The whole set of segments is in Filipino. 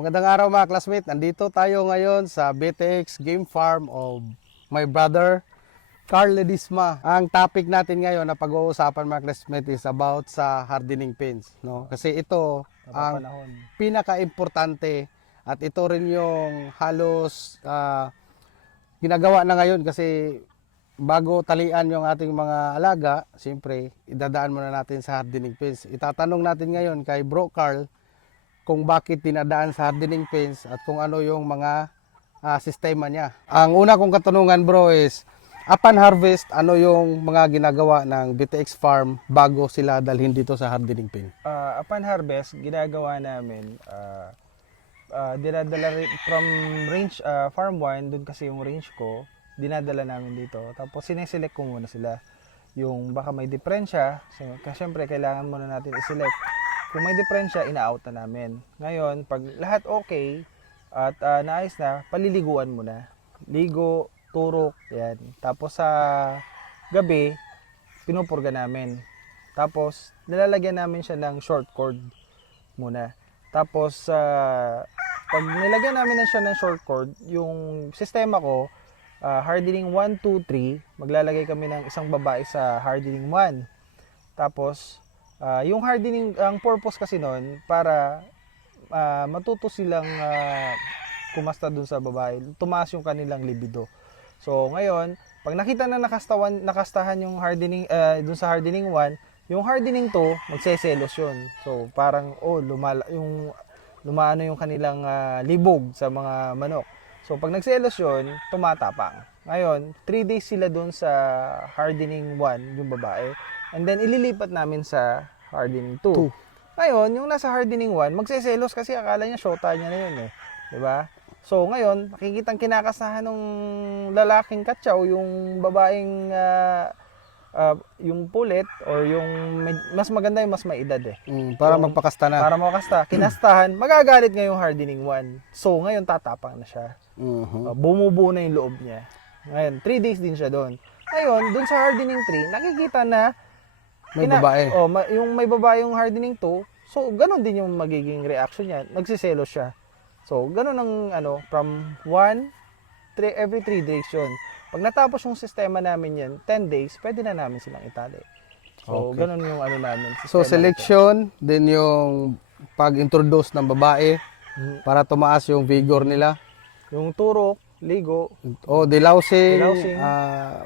Magandang araw mga classmate. Nandito tayo ngayon sa BTX Game Farm of my brother, Carl Ledesma. Ang topic natin ngayon na pag-uusapan mga classmate is about sa hardening pens. No? Kasi ito ang pinaka-importante at ito rin yung halos ginagawa na ngayon kasi bago talian yung ating mga alaga, siyempre, idadaan muna natin sa hardening pens. Itatanong natin ngayon kay Bro Carl kung bakit dinadaan sa hardening pens at kung ano yung mga sistema niya. Ang una kong katanungan bro is, upon harvest, ano yung mga ginagawa ng BTX Farm bago sila dalhin dito sa hardening pen? Upon harvest, ginagawa namin, dinadala from range, farm 1, dun kasi yung range ko, dinadala namin dito. Tapos sineselect ko muna sila. Yung baka may diferensya, kasi syempre kailangan muna natin i-select. Kung may diferensya, ina-out na namin. Ngayon, pag lahat okay at naayos na, paliliguan muna. Ligo, turok, yan. Tapos sa gabi, pinupurga namin. Tapos, nilalagyan namin siya ng short cord muna. Tapos, pag nilagyan namin na siya ng short cord, yung sistema ko, hardening 1, 2, 3, maglalagay kami ng isang babae sa hardening 1. Tapos, yung hardening, ang purpose kasi nun, para matuto silang kumasta dun sa babae, tumaas yung kanilang libido. So, ngayon, pag nakita na nakastahan yung hardening, dun sa hardening 1, yung hardening 2, magseselos yun. So, parang, lumaano yung kanilang libog sa mga manok. So, pag nagselos yun, tumatapang. Ngayon, 3 days sila dun sa hardening 1, yung babae. And then, ililipat namin sa hardening 2. Ngayon, yung nasa hardening 1, magseselos kasi akala niya shota niya na yun eh. Diba? So, ngayon, makikitang kinakasahan ng lalaking katsaw, yung babaeng yung pulit or yung mas maganda yung mas maedad eh. Para magpakasta na. Para makasta. Kinastahan, magagalit ngayong hardening 1. So, ngayon tatapang na siya. Bumubuo na yung loob niya. Ngayon, 3 days din siya doon. Ngayon, doon sa hardening 3, nakikita na May babae. yung may babae yung hardening 2. So, ganun din yung magiging reaction niya. Nagsiselos siya. So, ganun ang from 1, every 3 days yun. Pag natapos yung sistema namin yan, 10 days, pwede na namin silang itali. So, Okay. ganun yung namin. So, selection, din yung pag-introduce ng babae para tumaas yung vigor nila. Yung turok, ligo. Delousing, Delousing.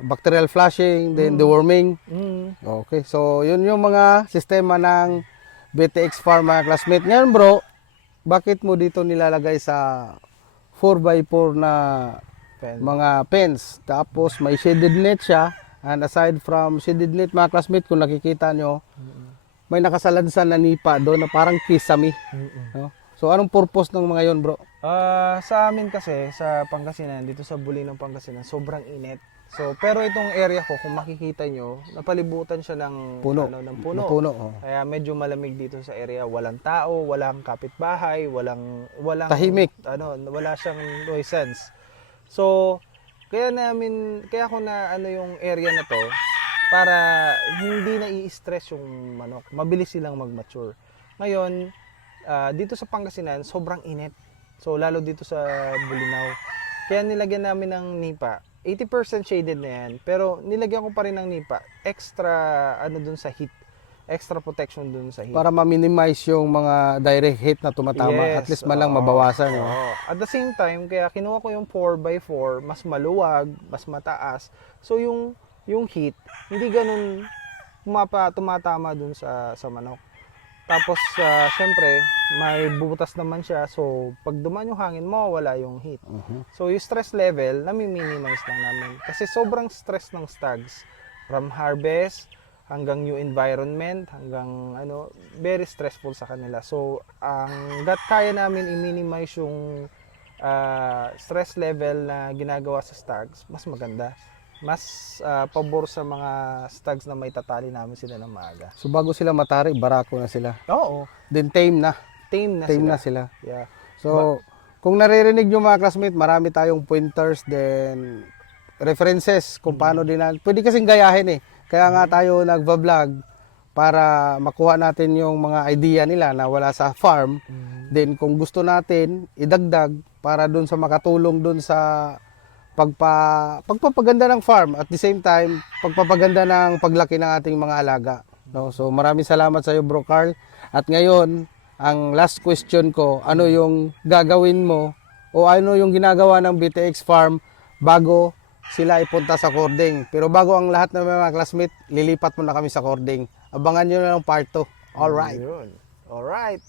bacterial flushing, then deworming. Okay, so yun yung mga sistema ng BTX Farm mga classmate. Ngayon bro, bakit mo dito nilalagay sa 4x4 na mga pens? Tapos may shaded net siya. And aside from shaded net mga classmate, kung nakikita nyo, may nakasalansan na nipa doon na parang kisame. No? So anong purpose ng mga yon bro? Sa amin kasi, sa Pangasinan, dito sa Bulinong Pangasinan, sobrang init. So, pero itong area ko, kung makikita nyo, napalibutan siya ng Puno. ng puno. Oh. Kaya medyo malamig dito sa area. Walang tao, walang kapitbahay, walang Tahimik. wala siyang nuisance. So, kaya ako na yung area na to para hindi na i-stress yung manok. Mabilis silang mag-mature. Ngayon, dito sa Pangasinan, sobrang init. So, lalo dito sa Bulinaw. Kaya nilagyan namin ng nipa. 80% shaded na yan. Pero nilagyan ko pa rin ng nipa. Extra, dun sa heat. Extra protection dun sa heat. Para ma-minimize yung mga direct hit na tumatama. Yes, At least man lang mabawasan. No? At the same time, kaya kinuha ko yung 4x4, mas maluwag, mas mataas. So, yung heat, hindi ganun tumatama dun sa manok. Tapos, syempre, may butas naman siya. So, pag dumaan yung hangin, mawawala yung heat. So, yung stress level, nami-minimize lang namin. Kasi sobrang stress ng stags. From harvest, hanggang new environment, hanggang very stressful sa kanila. So, hanggat kaya namin i-minimize yung stress level na ginagawa sa stags, mas maganda. Mas pabor sa mga stags na may tatali namin sila ng maaga. So bago sila matari, barako na sila. Oo. Then tame na. Tame na sila. Yeah. So, kung naririnig nyo mga classmate, marami tayong pointers, then references kung paano din na. Pwede kasing gayahin eh. Kaya nga tayo nagva-vlog para makuha natin yung mga idea nila na wala sa farm. Then kung gusto natin idagdag para dun sa makatulong dun sa pagpapaganda ng farm at the same time pagpapaganda ng paglaki ng ating mga alaga, no? So maraming salamat sa iyo, Bro Carl. At ngayon, ang last question ko, ano yung gagawin mo o ano yung ginagawa ng BTX Farm bago sila ipunta sa Cording? Pero bago ang lahat ng mga classmate, lilipat muna kami sa Cording. Abangan nyo na ng part 2. Alright. Yun. Alright.